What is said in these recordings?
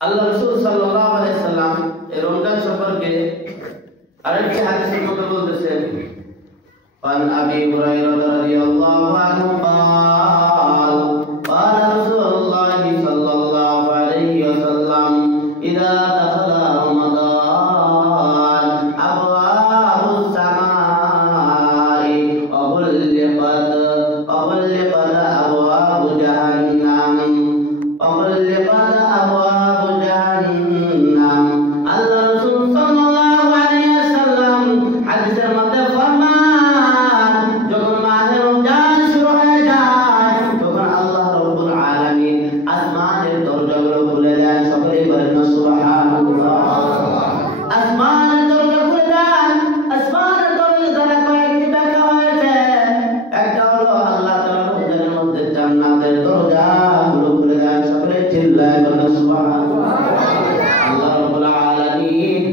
আল্লাহ রাসূল সাল্লাল্লাহু আলাইহি সাল্লাম এই রমজান সম্পর্কে আরেকটি হাদিসের কথা বলতেছেন। عن أبي هريرة رضي الله عنه قال قال رسول الله صلى الله عليه وسلم إذا دخل رمضان أبواب السماء وغلقت أبواب جهنم أبواب جهنم الله رسول صلى الله عليه وسلم حديث المدى فرمان যখন মাহে রমজান শুরু হয়ে যায় তখন আল্লাহ রাব্বুল আলামিন আসমানের দরজাগুলো খুলে দেন। সকলে বলেন না সুবহানাল্লাহ। আসমানের দরজা খুলে দেন। আসমানের দরজা দ্বারা কয়েকটি ব্যাখ্যা হয়েছে। একটা হলো আল্লাহ তাআলা রমজানের মধ্যে জান্নাতের দরজাগুলো খুলে দেন। সকলে চিল্লায় বলেন সুবহানাল্লাহ। আল্লাহ রাব্বুল আলামিন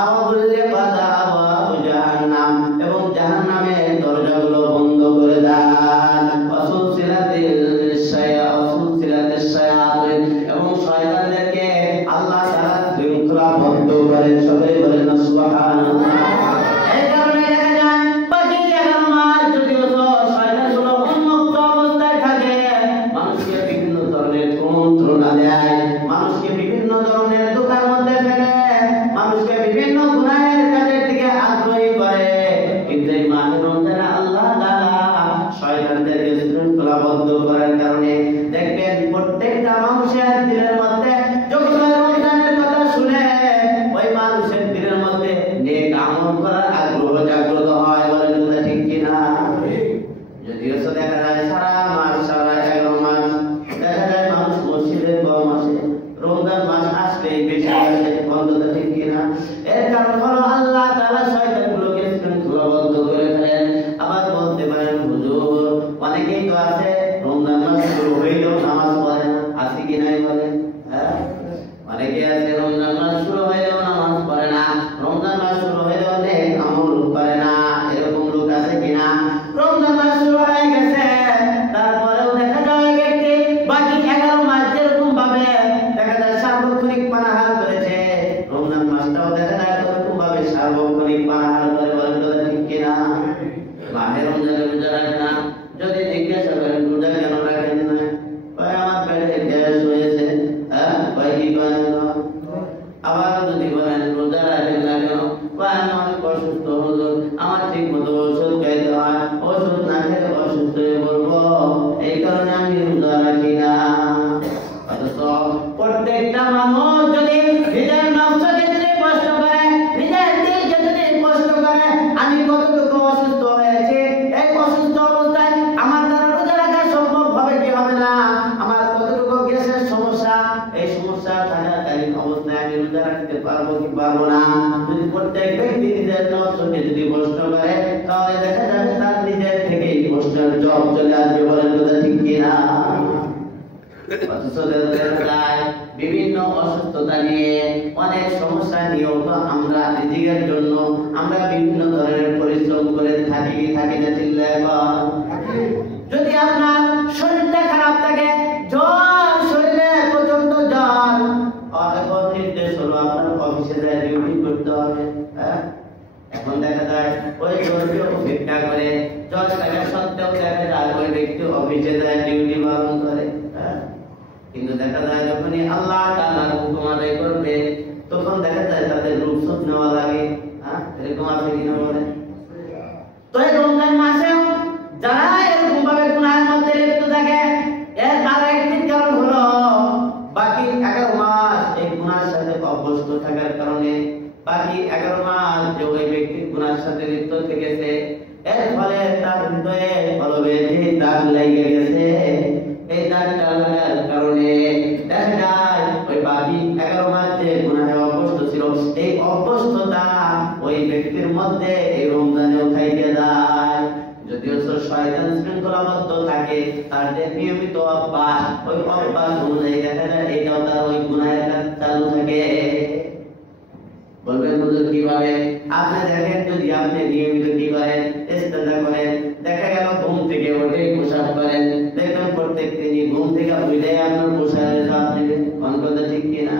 আবওয়াব জাহান্নাম এবং জাহান্নামের দরজাগুলো বন্ধ করে দেন। ওয়াসুলসিলাতিশ শায়াতিন এবং শয়তানদেরকে আল্লাহ তাআলা শৃঙ্খলাবদ্ধ করেন। সকলে বলেন না সুবহানাল্লাহ। এই কারণে দেখা যায় বাকি 11 মাস যদি শয়তানগুলো উন্মুক্ত অবস্থায় থাকে, মানুষকে বিভিন্ন ধরনের কুমন্ত্রণা দেয়, মানুষকে বিভিন্ন ধরনের দোকার মধ্যে ফেলে, মানুষকে বিভিন্ন গুনাহের কাজের দিকে আগ্রহী করে। কিন্তু এই মাহে রমজানে আল্লাহ তাআলা শয়তানদেরকে শৃঙ্খলাবদ্ধ করার কারণে দেখবেন প্রত্যেকটা মানুষের দিলের মধ্যে যখন রমজানের কথা শুনে ওই মানুষের দিলের মধ্যে নেক আমল করার আগ্রহ জাগ্রত হয়। বলেন কথা ঠিক কিনা? যদিও দেখা যায় সারা 11 মাস দেখা যায় মানুষ মসজিদে কম আসে, রমজান মাস আসলেই বেশি আসে। বন্ধুরা ঠিক কিনা? এর কারণ হলো আল্লাহ তাআলা শয়তানগুলোকে শৃঙ্খলাবদ্ধ করে ফেলেন। আবার বলতে পারেন হুজুর অনেকেই তো আছে রমজান মাস শুরু হইলেও নামাজ পড়ে না, আছে কি নাই বলেন? হ্যাঁ, অনেকে আছে রমজান মাস শুরু হইলেও নামাজ পড়ে না, রমজান মাস শুরু হইলেও নেক আমল করে না। এরকম লোক আছে কিনা? রমজান মাস শুরু হয়ে গেছে তারপরেও দেখা যায় ব্যক্তি বাকি 11 মাস যেরকম ভাবে দেখা যায় সার্বক্ষণিক পানাহার করেছে, রমজান মাসটাও দেখা যায় এরকম ভাবে সার্বক্ষণিক পানাহার করে। বলেন কথা ঠিক কিনা? মাহে রমজানে রোজা রাখে না, যদি জিজ্ঞাসা করেন রোজা কেন রাখেন না, কয় আমার পেটে গ্যাস হয়েছে। হ্যাঁ, কয় কি কয় না? আবার যদি বলেন রোজা রাখেন না কেন, কয় আমি অনেক অসুস্থ হুজুর, আমার ঠিক মতো ওষুধ খাইতে হয়, ওষুধ না খেলে অসুস্থ হয়ে পড়বো, এই কারণে আমি রোজা রাখি না। অথচ প্রত্যেকটা মানুষ যদি নিজের নফসকে যদি কষ্ট করে, নিজের দিলকে যদি কষ্ট করে, আমি কতটুকু অসুস্থ হয়েছি, এই অসুস্থ অবস্থায় আমার দ্বারা রোজা রাখা সম্ভব হবে কি হবে না, আমার কতটুকু গ্যাসের সমস্যা, এই সমস্যা থাকাকালীন অবস্থায় আমি রোজা রাখতে পারবো কি পারবো না। যদি প্রত্যেক ব্যক্তি নিজের নফসকে যদি কষ্ট করে তাহলে দেখা যাবে তার নিজের থেকেই কষ্টের জব চলে আসবে। বলেন কথা ঠিক কিনা? অথচ দেখা যায় বিভিন্ন অসুস্থতা নিয়ে অনেক সমস্যা নিয়েও তো আমরা নিজেদের জন্য আমরা বিভিন্ন ধরনের পরিশ্রম করে থাকি না চিল্লায় বল। যদি আপনার শরীরটা খারাপ থাকে, জ্বর, শরীরে প্রচন্ড জ্বর, এখন নির্দেশ হলো আপনার অফিসে যায় ডিউটি করতে হবে। হ্যাঁ, এখন দেখা যায় ওই জ্বরকে উপেক্ষা করে, জ্বর থাকা সত্ত্বেও দেখা যায় ওই ব্যক্তি অফিসে যায় ডিউটি পালন করে। হ্যাঁ, কিন্তু দেখা যায় যখনই আল্লাহ তাআলার হুকুম আদায় করবে তখন দেখা যায় তাদের রুখসত নেওয়া লাগে। হ্যাঁ, এরকম আছে কিনা বলেন? তো এই রমজান মাসেও যারা এরকম ভাবে গুনাহের মধ্যে লিপ্ত থাকে, এর আরো একটি কারণ হলো বাকি 11 মাস এই গুনাহের সাথে অভ্যস্ত থাকার কারণে, বাকি 11 মাস যে ওই ব্যক্তি গুনাহের সাথে লিপ্ত থেকেছে, এর ফলে তার হৃদয়ে কলবে যে দাগ লেগে গেছে, এই দাগটা লাগার কারণে দেখা যায় ওই বাকি 11 মাস যে গুনাহে অভ্যস্ত ছিল, এই অভ্যস্ততা ওই ব্যক্তির মধ্যে এই রমজানেও থেকে যায়। যদিও শয়তান শৃঙ্খলাবদ্ধ থাকে, তার যে নিয়মিত অভ্যাস, ওই অভ্যাস অনুযায়ী দেখা যায় এটাও তার ওই গুনাহের কাজ চালু থাকে। বলবেন হুজুর কিভাবে? আপনি দেখেন যদি আপনি নিয়মিত কি করেন, ইস্তেঞ্জা করেন, দেখা গেল ঘুম থেকে উঠে পোশাক করেন, দেখবেন প্রত্যেক দিনই ঘুম থেকে উঠে আপনার পোশাকের সাথে কোন কথা ঠিক কিনা?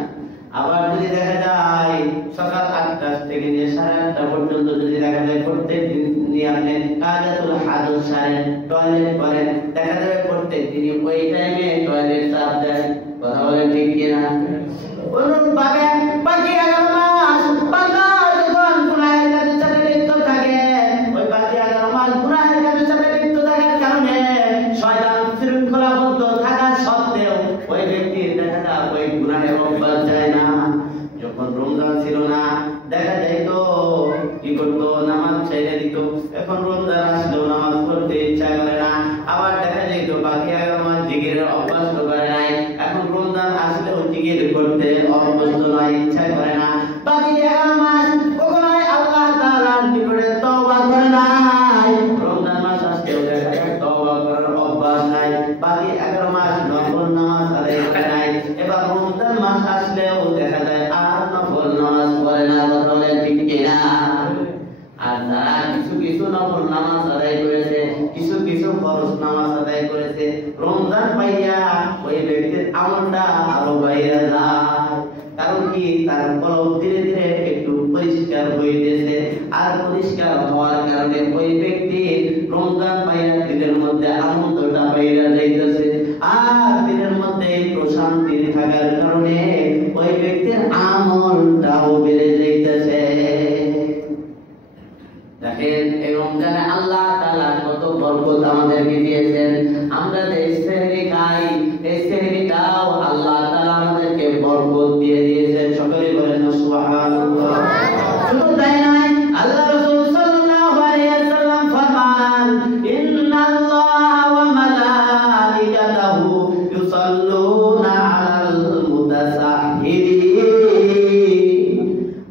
আবার যদি দেখা যায় সকাল 8টা থেকে নিয়ে 8:30 পর্যন্ত যদি দেখা যায় প্রত্যেক দিন আপনি কাজাতুল হাজত সারেন, টয়লেট করেন, দেখা যাবে প্রত্যেক দিনই ওই টাইমে টয়লেট সাফ দেন। কথা বলেন ঠিক কিনা? অনুরূপ ভাবে বাকি 11 মাস বান্দা যখন গুনাহের কাজের সাথে লিপ্ত থাকে, ওই বাকি 11 মাস গুনাহের কাজের সাথে লিপ্ত থাকার কারণে শয়তান শৃঙ্খলাবদ্ধ থাকা সত্ত্বেও ওই ব্যক্তির দেখা যায় ওই গুনাহের অভ্যাস যায় না। যখন রমজান ছিল না দেখা যাইত কি করতো, নামাজ ছেড়ে দিত। এখন রমজান আসলেও নামাজ পড়তে ইচ্ছা করে না। আবার দেখা যাইত বাকি 11 মাস জিকিরের অভ্যাস করে নাই, এখন রমজান আসলেও জিকির করতে অভ্যস্ত নয়, ইচ্ছা করে না। বাকি 11 মাস কখনোই আল্লাহ তাআলার নিকটে তওবা করে নাই, রমজান মাস আসলেও দেখা যায় তওবা করার অভ্যাস নাই। বাকি 11 মাস নফল নামাজ আদায় করে নাই, এবার রমজান মাস আসলেও দেখা যায় আর নফল নামাজ পড়ে না। কথা বলেন ঠিক কিনা? আর যারা কিছু কিছু নফল নামাজ আদায় করেছে, কিছু কিছু ফরজ নামাজ আদায় করেছে, রমজান পাইয়া ওই ব্যক্তির আমলটা আরো বাইরে যায়। কারণ কি, তার কলব ধীরে ধীরে একটু পরিষ্কার হইতেছে। আর পরিষ্কার হওয়ার কারণে ওই ব্যক্তি রমজান পাইয়া দিনের মধ্যে আনন্দটা বাইরে যাইতেছে। আর দিনের মধ্যে প্রশান্তি থাকার কারণে ওই ব্যক্তির আমলটাও বেড়ে যাইতেছে। দেখেন এই রমজানে আল্লাহ তাআলা কত বরকত আমাদেরকে দিয়েছেন। আমরা যে সেহরি খাই, এই সেহরিটাও আল্লাহ তাআলা আমাদেরকে বরকত দিয়ে দিয়েছেন। সকলে বলেন সুবহানাল্লাহ। শুধু তাই নয়, আল্লাহ রাসূল সাল্লাল্লাহু আলাইহি ওয়াসাল্লাম ফরমান, ইন্নাল্লাহা ওয়া মালাইকাতাহু ইউসাল্লুনা আলাল মুতাসাহহিরিন।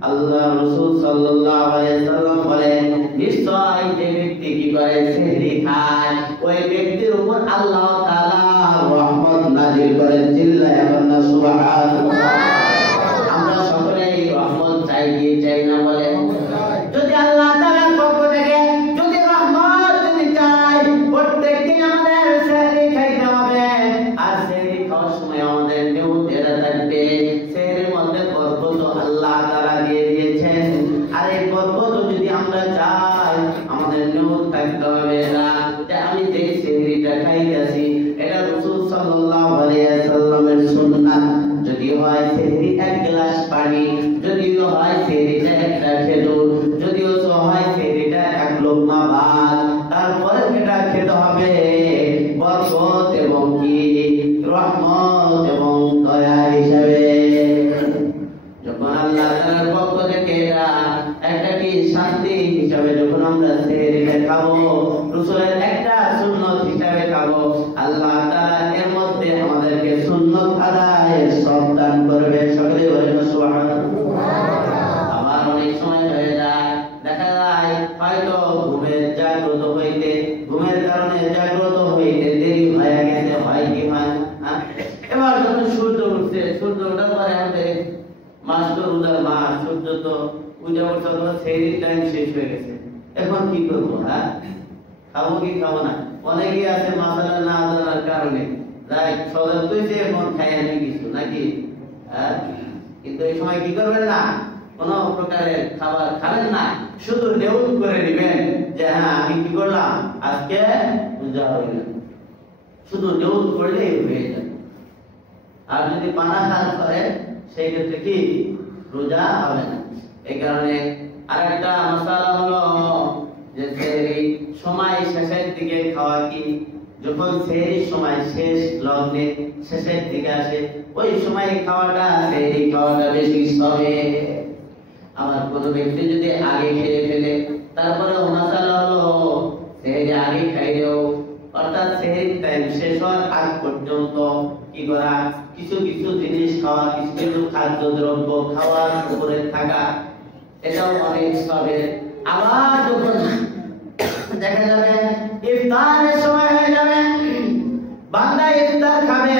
আল্লাহ রাসূল সাল্লাল্লাহু আলাইহি ওয়াসাল্লাম বলেন, নিশ্চয় যে ব্যক্তি কি করে সেহরি খায়, ওই ব্যক্তির উপর আল্লাহ তাআলা রহমত নাযিল করেন। চিল্লায়া বলেন সুবহানাল্লাহ। আমরা সকলেই রহমত চাই কি চাই না বলেন? যদি আল্লাহ তাআলার পক্ষ থেকে যদি রহমত যদি চাই, প্রত্যেকদিন আমাদের সেহরি খাইতে হবে। আর সেহরি খাওয়ার সময় আমাদের নিয়ত এটা থাকবে, সেহরির মধ্যে বরকত আল্লাহ তাআলা দিয়ে দিয়েছেন। আর এই বরকত যদি আমরা চাই, আমাদের নিয়ত থাকতে হবে না যে আমি যে সেহরিটা খাইতেছি এটা রাসূল সাল্লাল্লাহু আলাইহি ওয়াসাল্লামের সুন্নাত। যদি হয় সেহরি 1 গ্লাস পানি, যদিও হয় সেহরিটা একটা খেজুর, যদিও হয় সেহরিটা 1 লোকমা ভাত, তারপরে এটা খেতে হবে বরকত এবং কি রহমত এবং দয়া হিসাবে। যখন আল্লাহ তাআলার পক্ষ থেকে এটা একটা কি শান্তি হিসাবে যখন আমরা সেহরিটা খাবো, রাসূলের একটা সুন্নাত হিসাবে খাবো, আল্লাহ তাআলা এর মধ্যে আমাদেরকে সুন্নাত আদায়ের সব দান করবে। সকলে বলেন সুবহানাল্লাহ। আবার অনেক সময় হয়ে যায়, দেখা যায় হয়তো ঘুমের কারণে জাগ্রত হইতে দেরি হয়ে গেছে, হয় কি হয় না? এবার যখন সূর্য উঠছে, সূর্য ওঠার পরে আমাদের মাস তো রোজার মাস, সূর্য তো পূজা করতে হবে, সেই টাইম শেষ হয়ে গেছে। এখন কি করবো? হ্যাঁ, খাবো কি খাবো না? অনেকেই আছে মাসালা না জানার কারণে যাই সদর তুইছে এখন খাই আমি কিছু নাকি। হ্যাঁ, কিন্তু এই সময় কি করবেন না, কোন প্রকারের খাবার খাবেন না, শুধু নিয়ত করে দিবেন যে হ্যাঁ আমি কি করলাম, আজকে পূজা হইল। শুধু নিয়ত করলেই হয়ে যাবে। আর যদি পানাহার করেন সেই ক্ষেত্রে কি রোজা হবে না। এই কারণে আরেকটা মাসালা হলো যে সেহরি সময় শেষের দিকে খাওয়া কি, যখন সেহরির সময় শেষ লগ্নে শেষের দিকে আসে, ওই সময় খাওয়াটা সেহরি খাওয়াটা বেশি হবে। আবার কোনো ব্যক্তি যদি আগে খেয়ে ফেলে, তারপরে মাসালা হলো সেহরি আগে খাইলেও, অর্থাৎ সেহরির টাইম শেষ হওয়ার আগ পর্যন্ত কি করা, কিছু কিছু জিনিস খাওয়া, কিছু কিছু খাদ্যদ্রব্য খাওয়ার উপরে থাকা, এটাও অনেক সবে। আবার যখন দেখা যাবে ইফতারের সময় হয়ে যাবে, বান্দা ইফতার খাবে,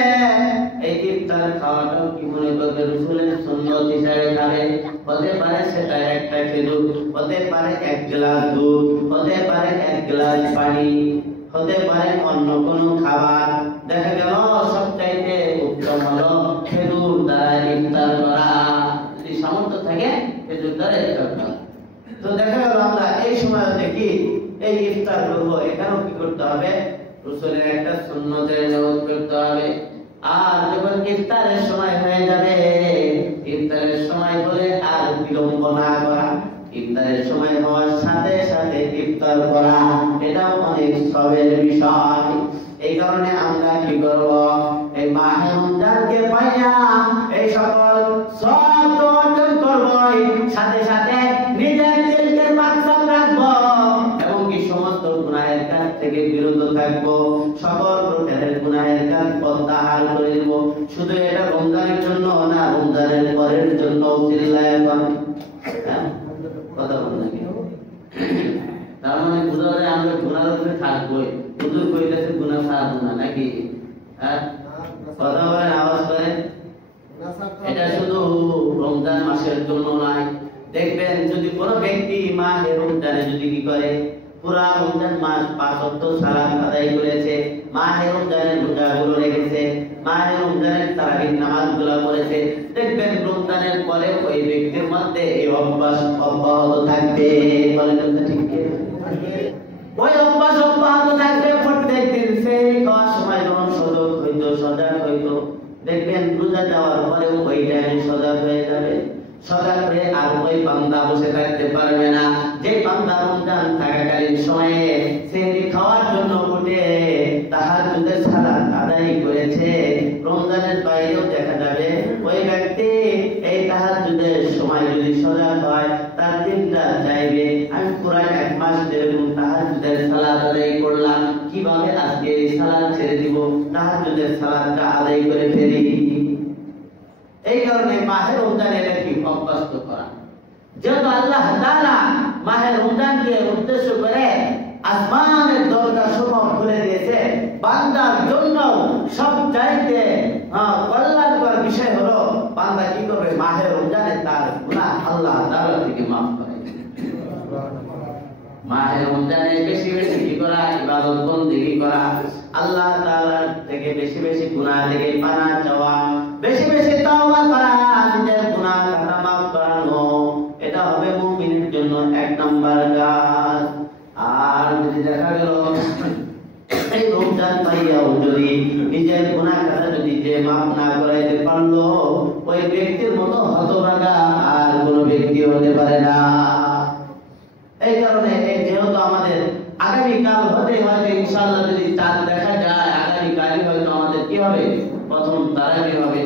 এই ইফতার খাওয়াটাও কি মনে করবে রাসূলের সুন্নাত হিসেবে খাবে। হতে পারে সেটা একটা খেজুর, হতে পারে 1 গ্লাস দুধ, হতে পারে 1 গ্লাস পানি, হতে পারে অন্য কোনো খাবার। দেখা গেল সবচাইতে উত্তম হলো খেজুর দ্বারা ইফতার করা। যারা ইফতার করে। তো দেখা গেল আমরা এই সময় দেখি এই ইফতার করবো, এখানেও কি করতে হবে? রাসূলের একটা সুন্নতের নিয়ত করতে হবে। আর যখন ইফতারের সময় হয়ে যাবে, ইফতারের সময় বলে আর বিলম্ব না করা, ইফতারের সময় হওয়ার সাথে সাথে ইফতার করা, এটা অনেক সবের বিষয়। এই কারণে আমরা কি করব? এই মাহে রমজানকে পাইয়া এই সকল সব অর্জন করব, সাথে সাথে নিজের দিলকে পাক রাখব এবং কি সমস্ত গুনাহের কাজ থেকে বিরত থাকব, সকল প্রকারের গুনাহের কাজ প্রত্যাহার করে দেব। শুধু এটা রমজানের জন্য না, রমজানের পরের জন্য চিল্লায় কথা বল নাকি? তার মানে বুঝা যায় আমরা গুনার উপরে থাকবোই, হুজুর কইতেছে গুনাহ ছাড়বো না নাকি? হ্যাঁ, কথা বলেন, আওয়াজ করেন। এটা শুধু রমজান মাসের জন্য নয়। দেখবেন যদি কোনো ব্যক্তি মাহে রমজানে যদি কি করে, পুরা রমজান মাস 5 ওয়াক্ত সালাত আদায় করেছে, মাহে রমজানের রোজাগুলো রেখেছে, মাহে রমজানের তারাবির নামাজগুলো পড়েছে, দেখবেন রমজানের পরে ওই ব্যক্তির মধ্যে এই অভ্যাস অব্যাহত থাকবে। বলেন তো ঠিক কি? ওই অভ্যাস অব্যাহত থাকবে। প্রত্যেকদিন সেই খাওয়ার সময় যখন সজাগ হইতো, দেখবেন রোজা দেওয়ার পরে ওই টাইমে সজাগ হয়ে যাবে। সজাগ হয়ে আর ওই বান্দা বসে থাকতে পারবে না। যে বান্দা রমজান থাকাকালীন সময়ে সেহরি খাওয়ার জন্য উঠে তাহাজ্জুদের সালাত আদায় করেছে, রমজানের বাইরেও দেখা যাবে ওই ব্যক্তি এই তাহাজ্জুদের সময় যদি সজাগ হয়, তার দিনটা চাইবে আমি পুরো 1 মাস যেরকম তাহাজ্জুদের সালাত আদায় করলাম, কিভাবে আজকে এই সালাত ছেড়ে দিব, তাহাজ্জুদের সালাতটা আদায় করে ফেলি। এই কারণে মাহে রমজানে এটাকে অভ্যস্ত করা। যেহেতু আল্লাহ তাআলা মাহে রমজানকে উদ্দেশ্য করে আসমানের দরজা সমূহ খুলে দিয়েছে, বান্দার জন্য সব চাইতে কল্যাণকর বিষয় হলো বান্দা কি করবে? মাহে রমজানে তার গুনাহ আল্লাহ তাআলা থেকে মাফ করে। মাহে রমজানে বেশি বেশি কি করা? ইবাদত বন্দেগী করা, আল্লাহ তাআলার থেকে বেশি বেশি গুনাহ থেকে পানাহ চাওয়া, বেশি বেশি তাওবা করা, নিজের গুনাহ খাতা মাফ করানো, এটা হবে মুমিনের জন্য 1 নাম্বার কাজ। আর যদি দেখা গেল এই রমজান পাইয়াও যদি নিজের গুনাহ খাতা যদি যে মাফ না করাইতে পারলো, ওই ব্যক্তির মতো হতভাগা আর কোনো ব্যক্তি হতে পারে না। এই কারণে যেহেতু আমাদের আগামীকাল হতে হয়তো ইনশাআল্লাহ যদি চাঁদ দেখা যায়, আগামীকালই হয়তো আমাদের কি হবে? প্রথম তারাবি হবে।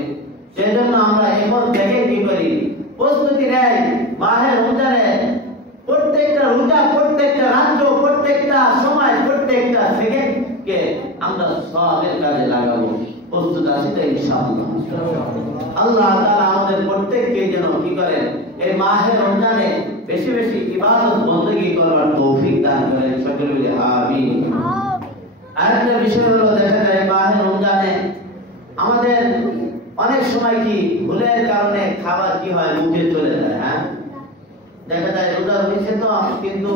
সেজন্য আমরা এখন থেকে কি করি? প্রস্তুতি নেই। মাহে রমজানে প্রত্যেকটা রোজা, প্রত্যেকটা রাত্র, প্রত্যেকটা সময়, প্রত্যেকটা সেকেন্ডকে আমরা সওয়াবের কাজে লাগাবো। প্রস্তুত আছি তো ইনশাআল্লাহ? আল্লাহ তাআলা আমাদের প্রত্যেককে যেন কি করেন? এই মাহে রমজানে বেশি বেশি ইবাদত বন্দেগী করার তৌফিক দান করেন। সকলে বলি আমিন। আরেকটা বিষয় হলো দেখা যায় মাহে রমজানে আমাদের অনেক সময় কি ভুলের কারণে খাবার কি হয়? মুখে চলে যায়। হ্যাঁ, দেখা যায় রোজা হয়েছে তো, কিন্তু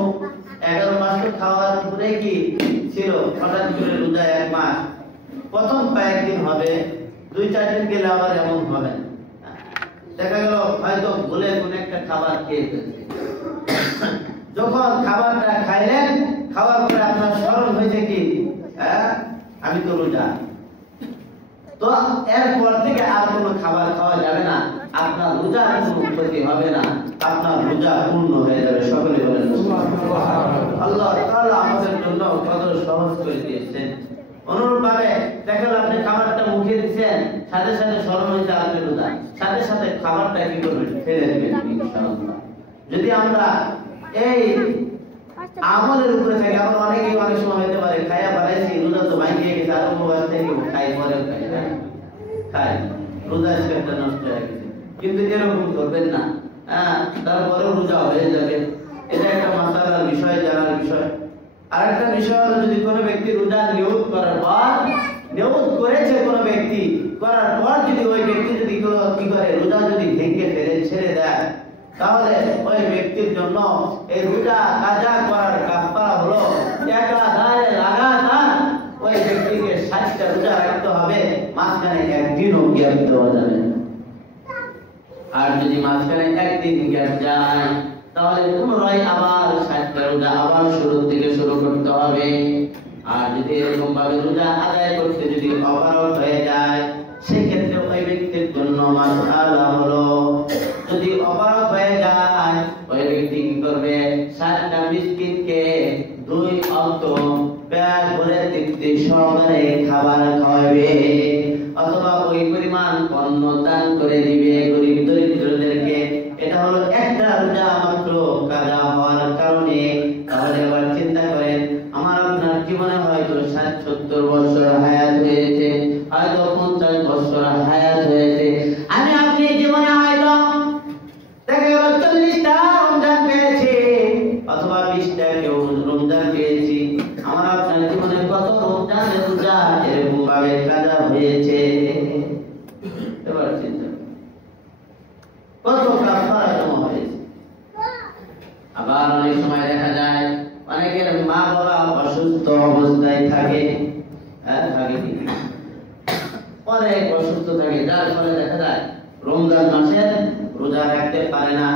11 মাস খাওয়ার পরে কি ছিল, হঠাৎ করে রোজা 1 মাস, প্রথম কয়েকদিন হবে, 2-4 দিন গেলে আবার এমন হবে, দেখা গেল হয়তো ভুলে কোনো একটা খাবার খেয়ে ফেলছে। যখন খাবারটা খাইলেন, খাওয়ার পরে আপনার স্মরণ হয়েছে কি আমি তো রোজা, তো এরপর থেকে আর কোনো খাবার খাওয়া যাবে না, আপনার রোজা কোনো ক্ষতি হবে না, আপনার রোজা পূর্ণ হয়ে যাবে। সকলে বলেন আল্লাহ তাআলা আমাদের জন্য কত সহজ করে দিয়েছেন। অনুরূপভাবে দেখা গেল আপনি খাবারটা মুখে দিচ্ছেন, সাথে সাথে স্মরণ হয়েছে আপনি রোজা, সাথে সাথে খাবারটা কি করবেন? ফেলে দেবেন ইনশাআল্লাহ। যদি আমরা এই আমলের উপরে থাকি, আবার অনেকেই অনেক সময় হতে পারে খাইয়া বাড়াইছি, রোজা তো ভাঙিয়ে গেছে, আর উপবাস থেকে খাই পরে খাই, রোজা সেটা নষ্ট হয়ে গেছে, কিন্তু এরকম করবেন না। তারপরে রোজা হয়ে যাবে। এটা একটা মাসালার বিষয়, জানার বিষয়। আরেকটা বিষয় হলো যদি কোনো ব্যক্তি রোজা নিয়ত করার পর, নিয়ত করেছে কোনো ব্যক্তি, করার পর যদি ওই ব্যক্তি যদি কি করে রোজা যদি ভেঙে ফেলে ছেড়ে দেয়, তাহলে ওই ব্যক্তির জন্য এই রোজা কাজা করার কাফারা হলো একাধারে লাগাতার ওই ব্যক্তিকে 60টা রোজা রাখতে হবে, মাঝখানে একদিনও গ্যাপ দেওয়া যাবে না। আর যদি মাঝখানে একদিন গ্যাপ যায় তাহলে পুনরায় আবার 60টা রোজা আবার শুরু থেকে শুরু করতে হবে। আর যদি এরকম ভাবে রোজা আদায় করতে যদি অপারগ হয়ে যায় সেক্ষেত্রে ওই ব্যক্তির জন্য মাসআলা হলো, যদি অপারগ হয়ে যায় ওই ব্যক্তি কি করবে? 7টা মিসকিনকে 2 অক্ত পেট ভরে তৃপ্তি সহকারে খাবার খাওয়াবে, অথবা ওই পরিমাণ অন্ন দান করে দিবে গরিব দরিদ্রদেরকে। এটা হলো একটা রোজা মাত্র কাজা হওয়ার কারণে। তাহলে এবার চিন্তা করেন, আমার আপনার জীবনে হয়তো 60-70 বছর হায়াত হয়েছে, হয়তো 50 বছর হায়াত হয়েছে, আমি আপনি জীবনে হয়তো দেখা গেল 40টা রমজান পেয়েছি অথবা 20টা কেউ রমজান পেয়েছি। আমার আপনার জীবনে কত রমজানের রোজা এরকম ভাবে কাজা হয়েছে? এবার চিন্তা কত কাফারা জমা হয়েছে। আবার অনেক সময় দেখা যায় অনেকের মা বাবা অসুস্থ অবস্থায় থাকে, অনেক অসুস্থ থাকে, যার ফলে দেখা যায় রমজান মাসে রোজা রাখতে পারে না।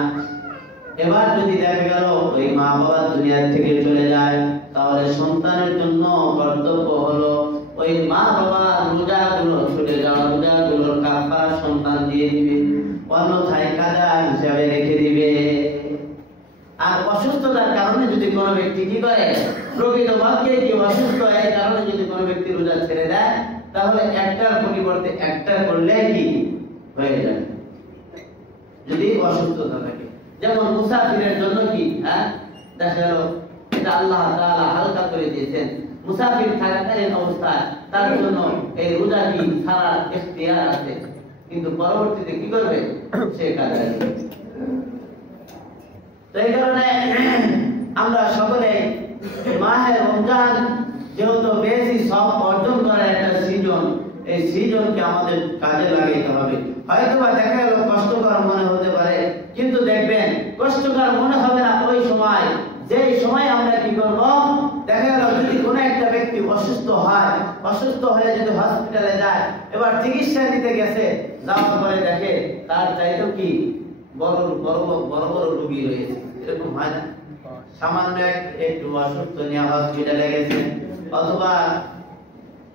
এবার যদি দেখা গেল ওই মা বাবা দুনিয়া থেকে চলে যায় তাহলে সন্তানের জন্য কর্তব্য হলো ওই মা বাবা রোজাগুলো ছুটে যাওয়া রোজাগুলোর কাফারা সন্তান দিয়ে দিবে, অন্যথায় কাজা হিসাবে রেখে দিবে। আর অসুস্থতার কারণে যদি কোনো ব্যক্তি কি করে, প্রকৃত বাক্যে কি অসুস্থ এই কারণে যদি কোনো ব্যক্তি রোজা ছেড়ে দেয় তাহলে একটার পরিবর্তে একটা করলে কি হয়ে যায় যদি অসুস্থতা থাকে। যেমন মুসাফিরের জন্য কি দেখা গেল এটা আল্লাহ তাআলা হালকা করে দিয়েছেন, মুসাফির থাকাকালীন অবস্থায় তার জন্য এই রোজা কি ছাড়ার ইখতিয়ার আছে, কিন্তু পরবর্তীতে কি করবে সে কাজা করবে। তো এই কারণে আমরা সকলে মাহে রমজান যেহেতু বেশি সব অর্জন করার একটা সিজন, এই সিজনকে আমাদের কাজে লাগাইতে হবে। হয়তো বা দেখা গেল কষ্টকর মনে হতে পারে, কিন্তু দেখবেন কষ্টকর মনে হবে না ওই সময় যে সময় আমরা কি করব, দেখা গেল যদি কোনো একটা ব্যক্তি অসুস্থ হয়, অসুস্থ হয়ে যদি হসপিটালে যায়, এবার চিকিৎসা নিতে গেছে, যাওয়ার পরে দেখে তার চাইতেও কি বড় বড় বড় বড় রোগী রয়েছে, এরকম হয় না? সামান্য একটু অসুস্থ নিয়ে হসপিটালে গেছে, অথবা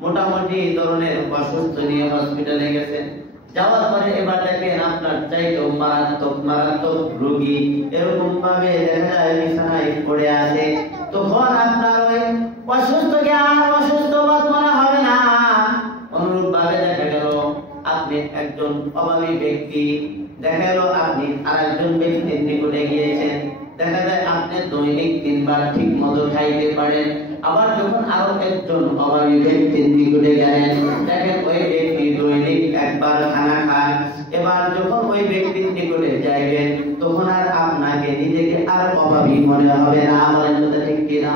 মোটামুটি ধরনের অসুস্থ নিয়ে হসপিটালে গেছে, যাওয়ার পরে এবার দেখেন আপনার চাইতেও মারাত্মক মারাত্মক রোগী এরকম ভাবে দেখা যায় বিছানায় পড়ে আছে, তখন আপনার ওই অসুস্থকে আর অসুস্থ বোধ মনে হবে না। অনুরূপ ভাবে দেখা গেল আপনি একজন অভাবী ব্যক্তি, দেখা গেল আপনি আরেকজন ব্যক্তির নিকটে গিয়েছেন, দেখা যায় আপনি দৈনিক 3 বার ঠিক মতো খাইতে পারেন, আবার যখন আরো একজন অভাবী ব্যক্তির নিকটে গেলেন, দেখেন ওই ব্যক্তি দৈনিক 1 বার খানা খায়, এবার যখন ওই ব্যক্তির নিকটে যাইবেন তখন আর আপনাকে নিজেকে আর অভাবী মনে হবে না। বলেন তো ঠিক কিনা?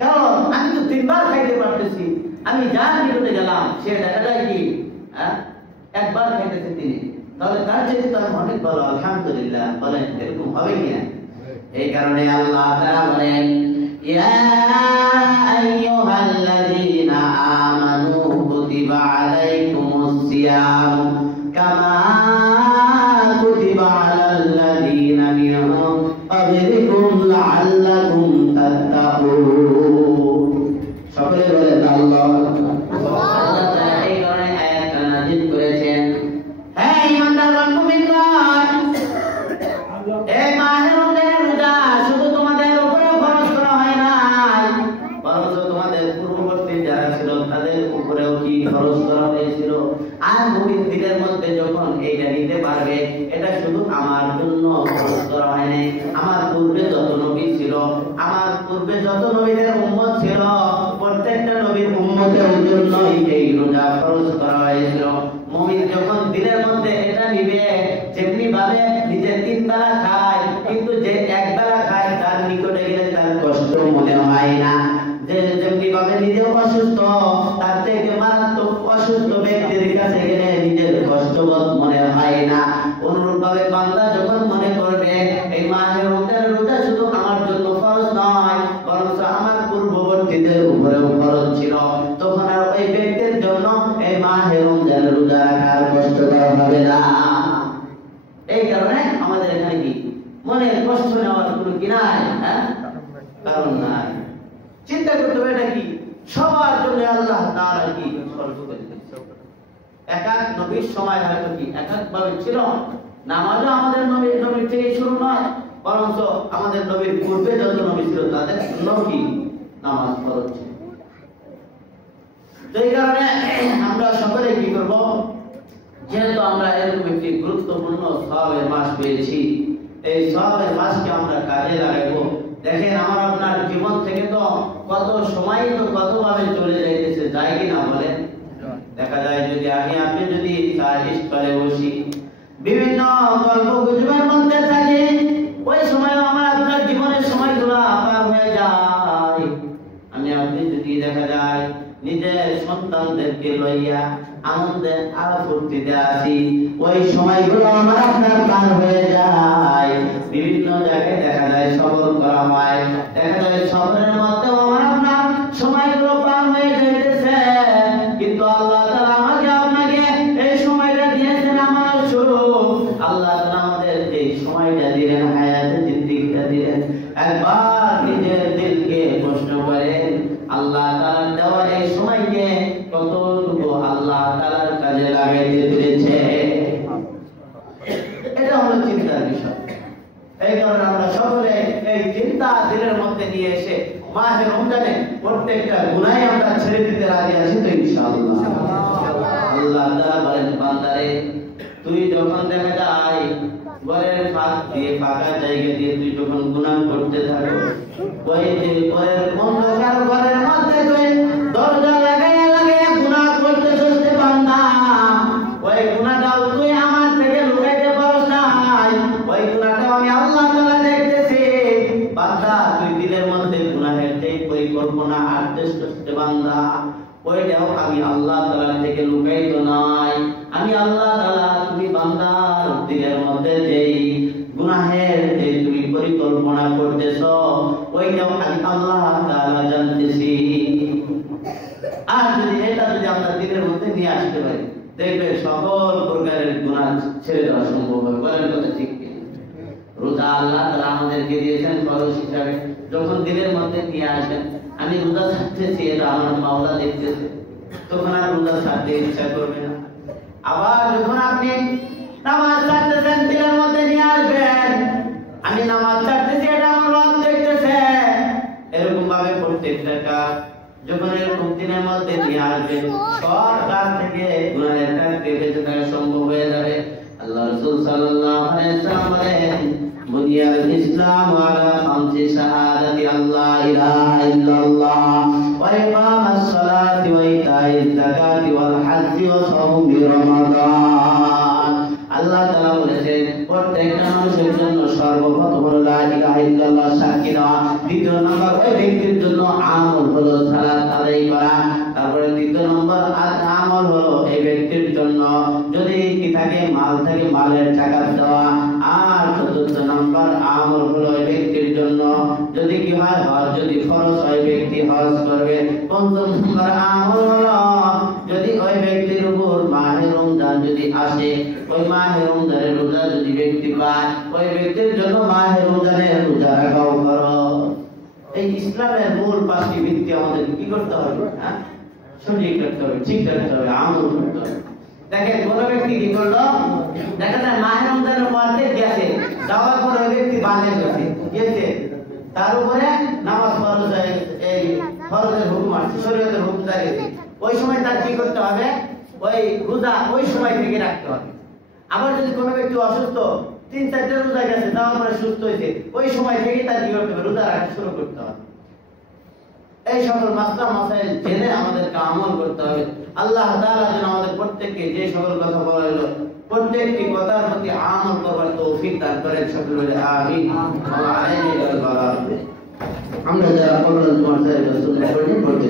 কারণ আমি তো 3 বার খাইতে পারতেছি, আমি যার নিকটে গেলাম সে দেখা যায় কি 1 বার খাইতেছে তিনি, তাহলে তার চেয়ে তো অনেক ভালো, আলহামদুলিল্লাহ। বলেন এরকম হবে কিনা? এই কারণে আল্লাহ তাআলা বলেন, ইয়া আইয়ুহাল্লাযীনা আমানু কুতিবা আলাইকুমুস সিয়াম কামা কুতিবা আলাল লাযীনা মিন ক্বাবলিকুম লাআল্লাকুম তাত্তাকুন। সকলে বলেন আল্লাহ। আল্লাহ তাআলা এই কারণে আয়াতটা নাযিল করেছেন, হে ঈমানদার মুমিনগণ, এই মাহে রমজানের রোজা শুধু তোমাদের উপরে ফরজ করা হয় নাই, বরং তোমাদের পূর্ববর্তী যারা ছিল তাদের উপরেও কি ফরজ করা হয়েছিল। আর মুমিনদের মধ্যে যখন এইটা নিতে পারবে, এটা শুধু আমার জন্য ফরজ করা হয় নাই, আমার পূর্বে যত নবী ছিল, আমার পূর্বে যত নবীদের উম্মত ছিল, প্রত্যেকটা নবীর উম্মতের জন্য এই রোজা ফরজ করা হয়েছিল। মুমিন যখন দিনের মধ্যে এটা নিবে, যেমনি ভাবে নিজে 3 বেলা খায়, কিন্তু যে 1 বেলা খায় তার নিকটে গেলে তার কষ্ট মনে হয় না, যে যেমনি ভাবে নিজে অসুস্থ তার থেকে মারাত্মক অসুস্থ ব্যক্তির কাছে গেলে নিজের কষ্টবোধ মনে হয় না। অনুরূপ ভাবে বান্দা যখন মনে করবে এই মাহে রমজানের রোজা শুধু আমার জন্য ফরজ নয়, বরং আমার পূর্ববর্তীদের উপরেও ফরজ ছিল, তখন আর ওই ব্যক্তির জন্য এই মাহে রমজানের রোজা রাখার কষ্টকর হবে না। কি নাই? হ্যাঁ, কারণ নাই। চিন্তা করতে হবে এটা কি সবার জন্য আল্লাহ তাআলা কি ফরজ করে দিয়েছে। এক এক নবীর সময় হয়তো কি এক এক ভাবে ছিল। নামাজও আমাদের নবীর থেকে শুরু নয়, বরঞ্চ আমাদের নবীর পূর্বে যত নবী ছিল তাদের জন্য কি নামাজ ফরজ ছিল। তো এই কারণে আমরা সকলে কি করব, যেহেতু আমরা এরকম একটি গুরুত্বপূর্ণ সওয়াবের মাস পেয়েছি, এই সওয়াবের মাসকে আমরা কাজে লাগাবো। দেখেন আমার আপনার জীবন থেকে তো কত সময় তো কতভাবে চলে যাইতেছে, যায় কি না বলেন? দেখা যায় যদি আপনি যদি সাহিত্য করে বসি, বিভিন্ন গল্প গুজবের মধ্যে থাকি, ওই সময় আমার আপনার জীবনের সময়গুলো পার হয়ে যায়। আপনি যদি দেখা যায় নিজের সন্তানদেরকে লইয়া আনন্দে ফুর্তিতে আছি, ওই সময়গুলো আমার আপনার পার হয়ে যায়। বিভিন্ন জায়গায় দেখা যায় সবর করা হয়, দেখা যায় সবরের মধ্যেও আমার আপনার সময়গুলো পার হয়ে যাইতেছে। কিন্তু আল্লাহ তাআলা আমাকে আপনাকে এই সময়টা দিয়েছেন আমার শুরু। আল্লাহ তাআলা আমাদের এই সময়টা দিলেন, হায়াতের জিন্দেগিটা দিলেন। একবার নিজের দিলকে প্রশ্ন করেন, আল্লাহ তাআলা দেওয়া এই সময়কে কতটুকু আল্লাহ তাআলার কাজে লাগাইতে পেরেছে? এটা হলো চিন্তার বিষয়। এই কারণে আমরা সকলে এই চিন্তা দিলের মধ্যে নিয়ে এসে মাহে রমজানে প্রত্যেকটা গুনাহ আমরা ছেড়ে দিতে রাজি আছি তো ইনশাআল্লাহ। আল্লাহ তাআলা বলেন, বান্দারে তুই যখন দেখা যায় ঘরের ফাঁক দিয়ে ফাঁকা জায়গা দিয়ে তুই যখন গুনাহ করতে থাকো, ওই যে ঘরের অন্ধকার ঘরের মধ্যে তুই দরজা লাগাইয়া লাগাইয়া গুনাহ করতেছিস রে বান্দা, ওই গুনাহটাও তুই আমার থেকে লুকাইতে পারছ না। ওই গুনাহটাও আমি আল্লাহ তাআলা দেখতেছি। বান্দা তুই দিলের মধ্যে গুনাহের যে পরিকল্পনা আনতেছিস রে বান্দা, ওইটাও আমি আল্লাহ তাআলা থেকে লুকাইতো নাই। আমি আল্লাহ তাআলা তুমি বান্দার দিলের মধ্যে যেই গুনাহের যে তুমি পরিকল্পনা করতেছো, ওইটাও আমি আল্লাহ তাআলা জানতেছি। আর যদি এটা যদি আমরা দিলের মধ্যে নিয়ে আসতে পারি, দেখবে সকল প্রকারের গুনাহ ছেড়ে দেওয়া সম্ভব হবে। বলেন কথা ঠিক কি? রোজা আল্লাহ তাআলা আমাদেরকে দিয়েছেন ফরজ হিসাবে। যখন দিলের মধ্যে নিয়ে আসেন আমি রোজা ছাড়তেছি, এটা আমার মাওলা দেখতেছে, তখন আর রোজা ছাড়তে ইচ্ছা করবে না। আবার যখন আপনি নামাজ ছাড়তেছেন, দিলের মধ্যে নিয়ে আসবেন আমি নামাজ ছাড়তেছি, এটা আমার রব দেখতেছে। এরকম ভাবে প্রত্যেকটা কাজ যখন এরকম দিনের মধ্যে নিয়ে আসবেন, সব কাজ থেকে গুনাহের কাজ থেকে বেঁচে থাকা সম্ভব হয়ে যাবে। আল্লাহ রাসূল সাল্লাল্লাহু আলাইহি ওয়াসাল্লাম বলেন, বুনিয়াল ইসলামু আলা খামসি শাহাদাতি আল্লা ইলাহা ইল্লাল্লাহ ওয়া ইকামাস সালাতি ওয়া ইতাইজ যাকাতি ওয়াল হজ্জি ওয়া সাওমি রমাদান। আল্লাহ তাআলা বলেছেন প্রত্যেকটা মানুষের জন্য সর্বপ্রথম হলো লা ইলাহা ইল্লাল্লাহ সাক্ষী দেওয়া, দ্বিতীয় নম্বর ওই ব্যক্তির জন্য আমল হলো সালাত আদায় করা, তারপরে তৃতীয় নম্বর আমল হলো এই ব্যক্তির জন্য যদি কি থাকে মাল থাকে মালের টাকা দেওয়া, আর চতুর্থ নম্বর আমল হলো এই ব্যক্তির জন্য যদি কি হয় হজ, যদি ফরজ হয় ব্যক্তি হজ করবে। পঞ্চম নম্বর আমল হলো যদি ওই ব্যক্তির উপর মাহে রমজান যদি আসে, ওই মাহে রমজানের রোজা যদি ব্যক্তি পায়, ওই ব্যক্তির জন্য মাহে রমজানের রোজা রাখাও ফরজ। এই ইসলামের মূল পাঁচটি ভিত্তি আমাদের কি করতে হবে? হ্যাঁ, সঠিক রাখতে হবে, ঠিক রাখতে হবে, আমল করতে হবে। দেখেন কোন ব্যক্তি কি করলো, দেখা যায় মাহে রমজানের মধ্যে গেছে, যাওয়ার পর ওই ব্যক্তি বাজে গেছে, তার উপরে নামাজ ফরজ, এই ফরজের হুকুম আছে, শরীয়তের হুকুম দাঁড়িয়েছে, ওই সময় তার কি করতে হবে? ওই রোজা ওই সময় থেকে রাখতে হবে। আবার যদি কোনো ব্যক্তি অসুস্থ, 3-4টা রোজা গেছে, যাওয়ার পরে সুস্থ হয়েছে, ওই সময় থেকে তার কি করতে হবে? রোজা রাখতে শুরু করতে হবে। এই সকল মাসলা মাসাইল জেনে আমাদেরকে আমল করতে হবে। আল্লাহ তাআলা যেন আমাদের প্রত্যেককে যে সকল কথা বলা হলো প্রত্যেকটি কথার প্রতি আমল করার তৌফিক দান করেন সকলে বলে আমিন। আমরা যারা কবুল তোমার সাহেব সুন্নাহ পড়তে